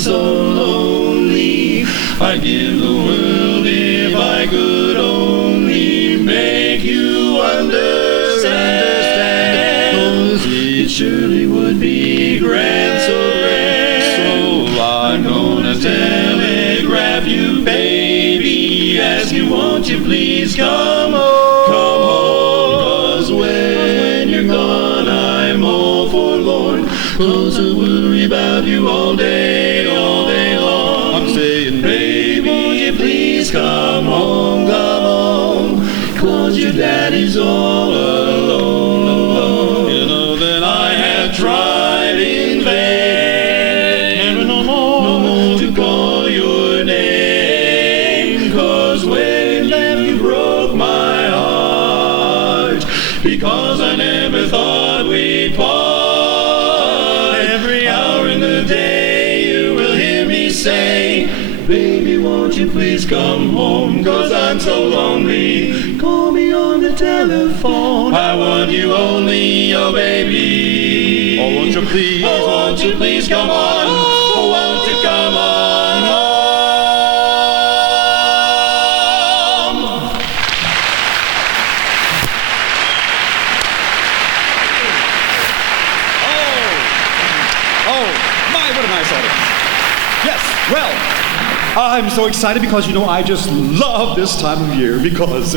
so lonely. I'd give the world if I could only make you understand. 'Cause it surely would be grand, so grand. So I'm gonna telegraph you, baby, ask you, won't you please come home? Come home, 'cause when you're gone, I'm all forlorn. 'Cause I worry about you all day long. I'm saying, baby, won't you please come home, 'cause your daddy's all alone. You know that I have tried in vain, never no more to call your name. 'Cause when you left, you broke my heart, because I never thought we'd part. Every hour in the day you will hear me say, baby, won't you please come home, 'cause I'm so lonely. Call me on the telephone. I want you only, oh baby. Oh, won't you please? Oh, won't you please come on? Oh, won't you come on home? Oh, my, what a nice audience. Yes, well, I'm so excited because, you know, I just love this time of year because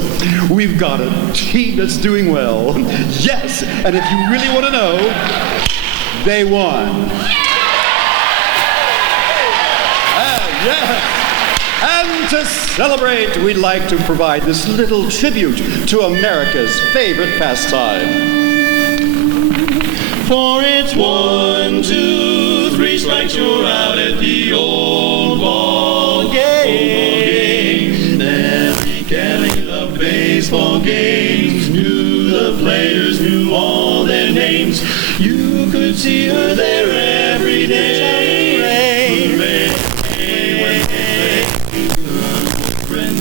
we've got a team that's doing well. Yes, and if you really want to know, they won. Yes. And to celebrate, we'd like to provide this little tribute to America's favorite pastime. For it's 1, 2, 3 strikes, you're out at the old ball game. Every Kelly loved baseball games, knew the players, knew all their names. You could see her there every day.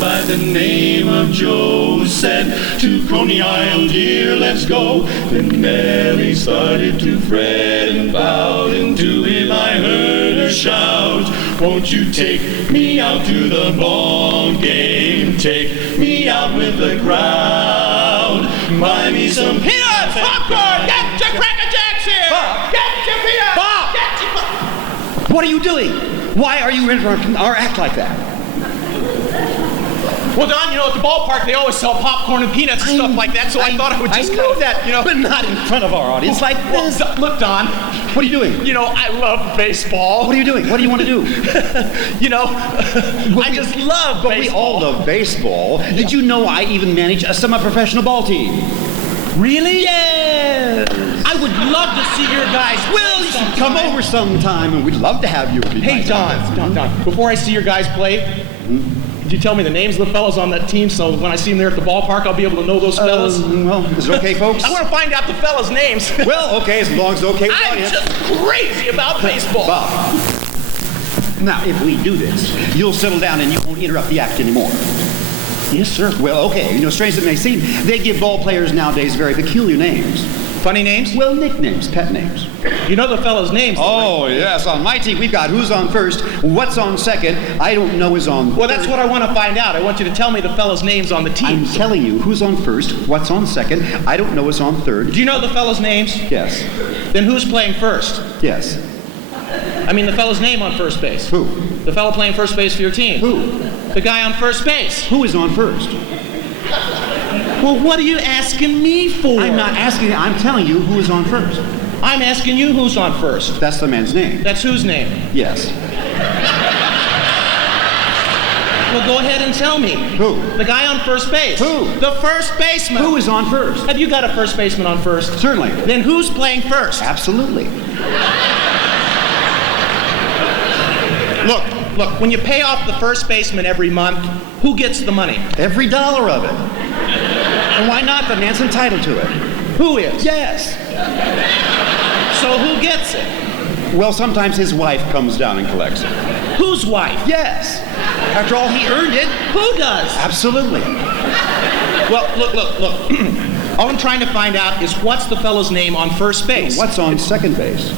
By the name of Joe said to Coney Island, dear, let's go. Then Nellie started to fret and bowed, and to him I heard her shout, won't you take me out to the ball game? Take me out with the crowd. Buy me some peanuts, popcorn, get your Cracker Jacks here! Bob. Get your peanuts! Bob! Get your... What are you doing? Why are you interrupting our act like that? Well, Don, you know, at the ballpark, they always sell popcorn and peanuts and stuff like that, so I thought I would just know that, you know. but not in front of our audience like this. Well, look, Don. What are you doing? You know, I love baseball. What are you doing? What do you want to do? You know, I just love baseball. We all love baseball. Yeah. Did you know I even manage a semi-professional ball team? Really? Yes. I would love to see your guys. Well, you should come over sometime, and we'd love to have you. Hey, Don, before I see your guys play, could you tell me the names of the fellows on that team so when I see them there at the ballpark, I'll be able to know those fellas? Well, is it okay, folks? I want to find out the fellas' names. Well, okay, as long as it's okay with the I'm audience. just crazy about baseball. Bob, now, if we do this, you'll settle down and you won't interrupt the act anymore. Yes, sir. Well, okay, you know, strange as it may seem, they give ball players nowadays very peculiar names. Funny names? Well, nicknames, pet names. You know the fellows' names. Oh, yes. On my team, we've got who's on first, what's on second, I don't know is on Well, that's what I want to find out. I want you to tell me the fellows' names on the team. I'm telling you who's on first, what's on second, I don't know is on third. Do you know the fellows' names? Yes. Then who's playing first? Yes. I mean the fellow's name on first base. Who? The fellow playing first base for your team. Who? The guy on first base. Who is on first? Well, what are you asking me for? I'm not asking you, I'm telling you who is on first. I'm asking you who's on first. That's the man's name. That's whose name? Yes. Well, go ahead and tell me. Who? The guy on first base. Who? The first baseman. Who is on first? Have you got a first baseman on first? Certainly. Then who's playing first? Absolutely. Look, when you pay off the first baseman every month, who gets the money? Every dollar of it. And why not? The man's entitled to it. Who is? Yes. So who gets it? Well, sometimes his wife comes down and collects it. Whose wife? Yes. After all, he earned it. Who does? Absolutely. Well, look. All I'm trying to find out is what's the fellow's name on first base? What's on second base?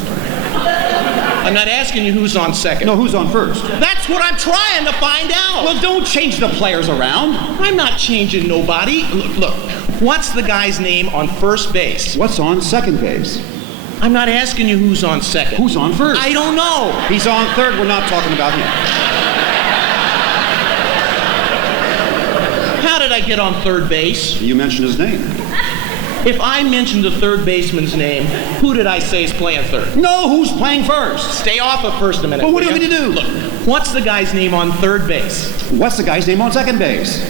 I'm not asking you who's on second. No, who's on first? That's what I'm trying to find out. Well, don't change the players around. I'm not changing nobody. Look, what's the guy's name on first base? What's on second base? I'm not asking you who's on second. Who's on first? I don't know. He's on third. We're not talking about him. How did I get on third base? You mentioned his name. If I mentioned the third baseman's name, who did I say is playing third? No, who's playing first? Stay off of first a minute. Well, what do you will want me to do? Look, what's the guy's name on third base? What's the guy's name on second base?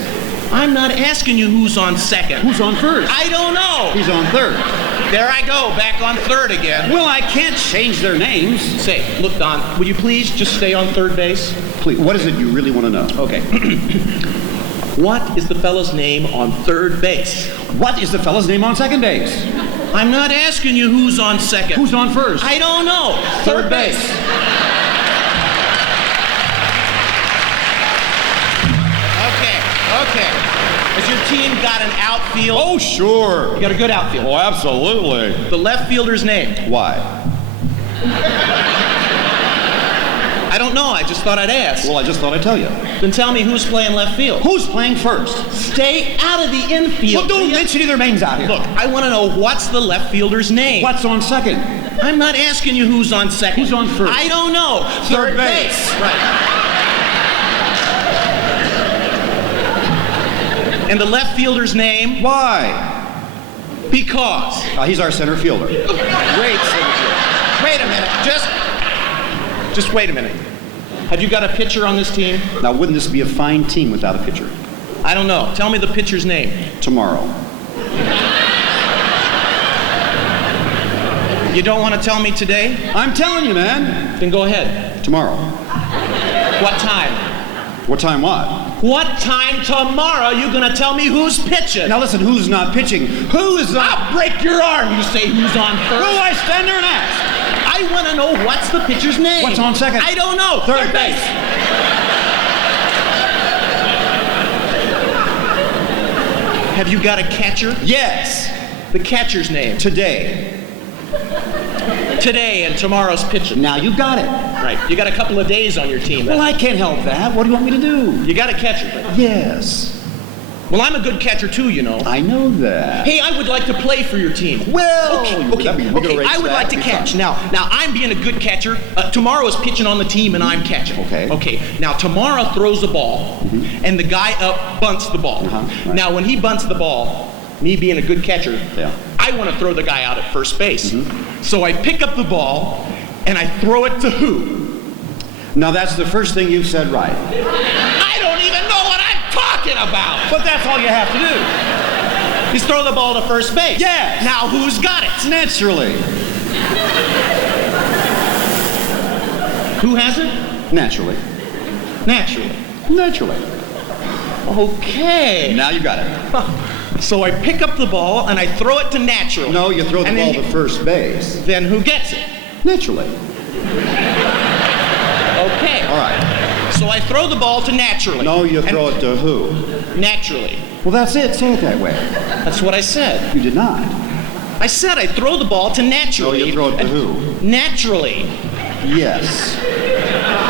I'm not asking you who's on second. Who's on first? I don't know. He's on third. There I go, back on third again. Well, I can't change their names. Say, look, Don, will you please just stay on third base? Please, what is it you really want to know? Okay. What is the fellow's name on third base? What is the fella's name on second base? I'm not asking you who's on second. Who's on first? I don't know. Third base. Okay. Has your team got an outfield? Oh, sure. You got a good outfield. Oh, absolutely. The left fielder's name? Why? I don't know. I just thought I'd ask. Well, I just thought I'd tell you. Then tell me who's playing left field. Who's playing first? Stay out of the infield. Well, don't mention either names out here. Look, I want to know what's the left fielder's name. What's on second? I'm not asking you who's on second. Who's on first? I don't know. Third base. Right. And the left fielder's name? Why? Because. He's our center fielder. Great center fielder. Wait a minute. Just wait a minute. Have you got a pitcher on this team? Now, wouldn't this be a fine team without a pitcher? I don't know. Tell me the pitcher's name. Tomorrow. You don't want to tell me today? I'm telling you, man. Then go ahead. Tomorrow. What time? What time what? What time tomorrow you gonna tell me who's pitching? Now listen, who's not pitching? Who is not? I'll break your arm. You say who's on Who first? do I stand there and ask? I want to know what's the pitcher's name. What's on second? I don't know. Third base. Have you got a catcher? Yes. The catcher's name. Today. Today and tomorrow's pitcher. Now you got it. Right. You got a couple of days on your team. Well, I can't help that. What do you want me to do? You got a catcher. Right? Yes. Well, I'm a good catcher too, you know. I know that. Hey, I would like to play for your team. Well, okay. I would like to catch. Fine. Now I'm being a good catcher. Tomorrow is pitching on the team, and I'm catching. Okay. Okay. Now tomorrow throws the ball, and the guy up bunts the ball. Right. Now when he bunts the ball, me being a good catcher, Yeah. I want to throw the guy out at first base. So I pick up the ball, and I throw it to who? Now that's the first thing you've said right. I don't even know what I'm talking about. But that's all you have to do. He's throw the ball to first base. Yes. Now who's got it? Naturally. Who has it? Naturally. Naturally. Naturally. Okay. Now you got it. So I pick up the ball and I throw it to Naturally. No, you throw the And ball then to first base. Then who gets it? Naturally. Okay. All right. So I throw the ball to Naturally. No, you throw it to who? Naturally. Well, that's it. Say it that way. That's what I said. You did not. I said I throw the ball to Naturally. No, you throw it to and- who? Naturally. Yes.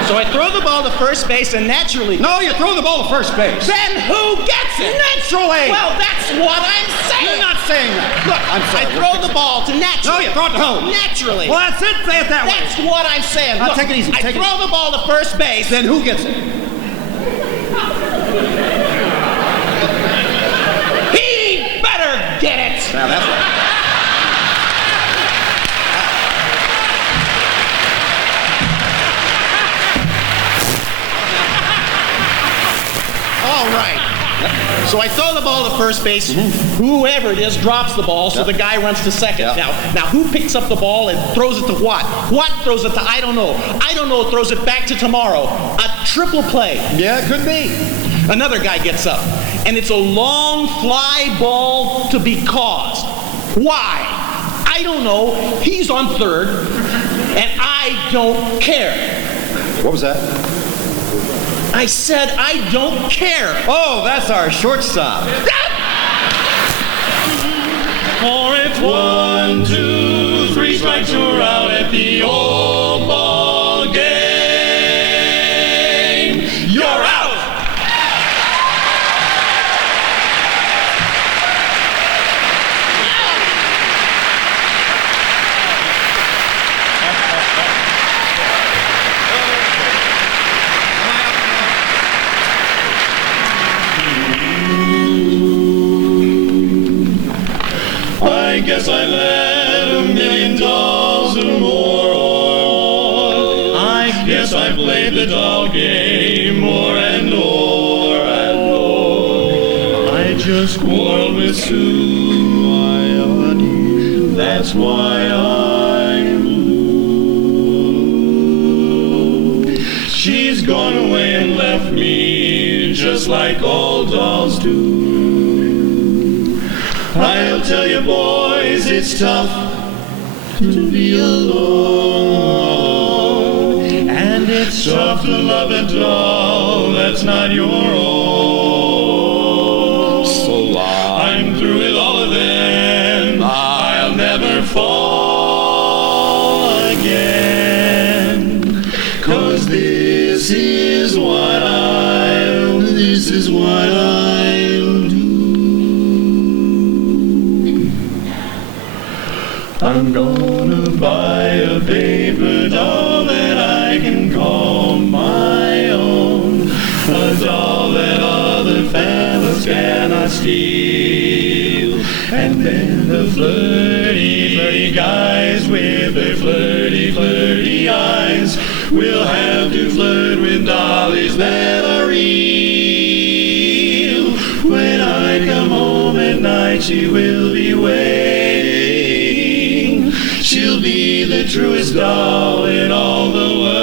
So I throw the ball to first base and Naturally. No, you throw the ball to first base. Then who gets it? Naturally. Well, that's what I'm saying. You're not saying that. Look, I'm sorry. I throw the ball to Naturally. No, you throw it to who? Naturally. Well, that's it. Say it that way. That's what I'm saying. Now, Look, take it easy. I Take it throw the ball to first base. Then who gets it? He better get it. Now that's right. All right. So I throw the ball to first base. Whoever it is drops the ball, so the guy runs to second. Yep. Now who picks up the ball and throws it to what? What throws it to? I don't know. I don't know. Throws it back to Tomorrow. A triple play. Yeah, it could be. Another guy gets up, and it's a long fly ball to be caused. Why? I don't know. He's on third, and I don't care. What was that? I said I don't care. Oh, that's our shortstop. For it's 1, 2, 3 strikes, you're out at the old ball. ball game more and more and more. I just quarreled with Sue, my honey. That's why I'm blue. She's gone away and left me just like all dolls do. I'll tell you boys, it's tough to be alone, and it's tough to love a doll that's not your own. So I'm through with all of them. I'll never fall again, 'cause this is what I'll do. I'm gonna buy a paper doll that I can call my own, a doll that other fellas cannot steal. And then the flirty, flirty guys with their flirty, flirty eyes will have to flirt with dollies that are real. When I come home at night, she will be waiting. She'll be the truest doll in all the world.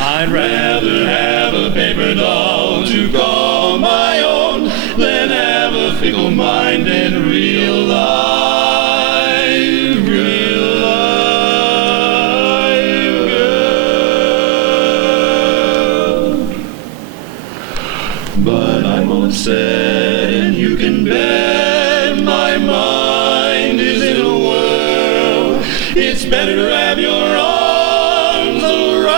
I'd rather have a paper doll to call my own than have a fickle-minded real life girl. But I'm upset, and you can bet my mind is in a whirl. It's better to have your arms around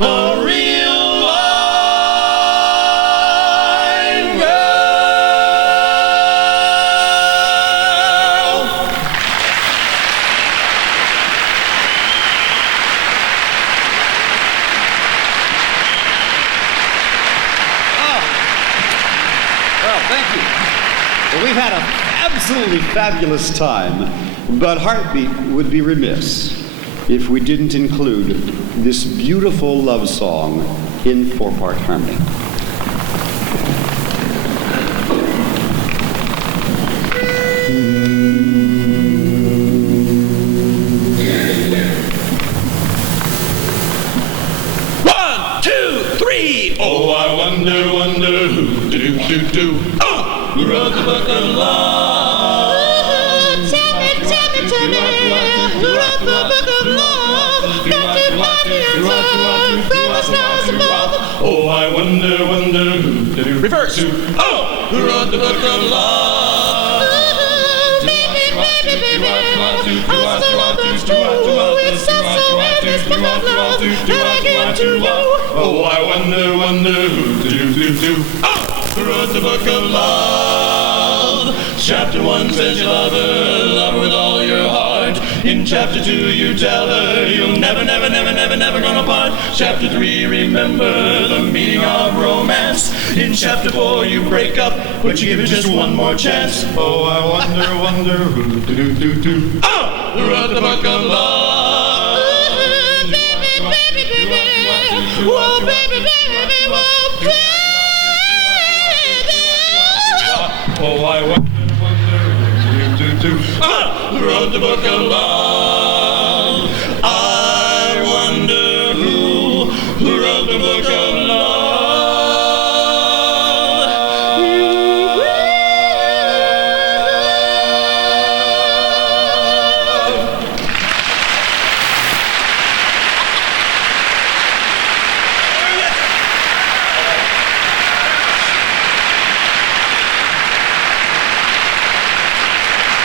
a real live girl. Well, thank you. Well, we've had an absolutely fabulous time, but Heartbeat would be remiss if we didn't include this beautiful love song in four-part harmony. One, two, three. Oh, I wonder, wonder who do. Who wrote the book of love? Tell me, who wrote the book of love? Got to find the answer from the stars above. Oh, I wonder, wonder who Reverse. who wrote the book of love? Baby, I still love that's true. It's so endless book of love that I give to you. Oh, I wonder, wonder who who wrote the book of love? Chapter 1 says you love her with all your heart. In chapter 2 you tell her you'll never, never, never, never, never gonna part. Chapter 3, remember the meaning of romance. In chapter 4 you break up, but you give it just one more chance. Oh, I wonder, wonder who who wrote the book of love? Baby, whoa, baby, whoa, baby. Oh, I wonder, who wrote the book of love?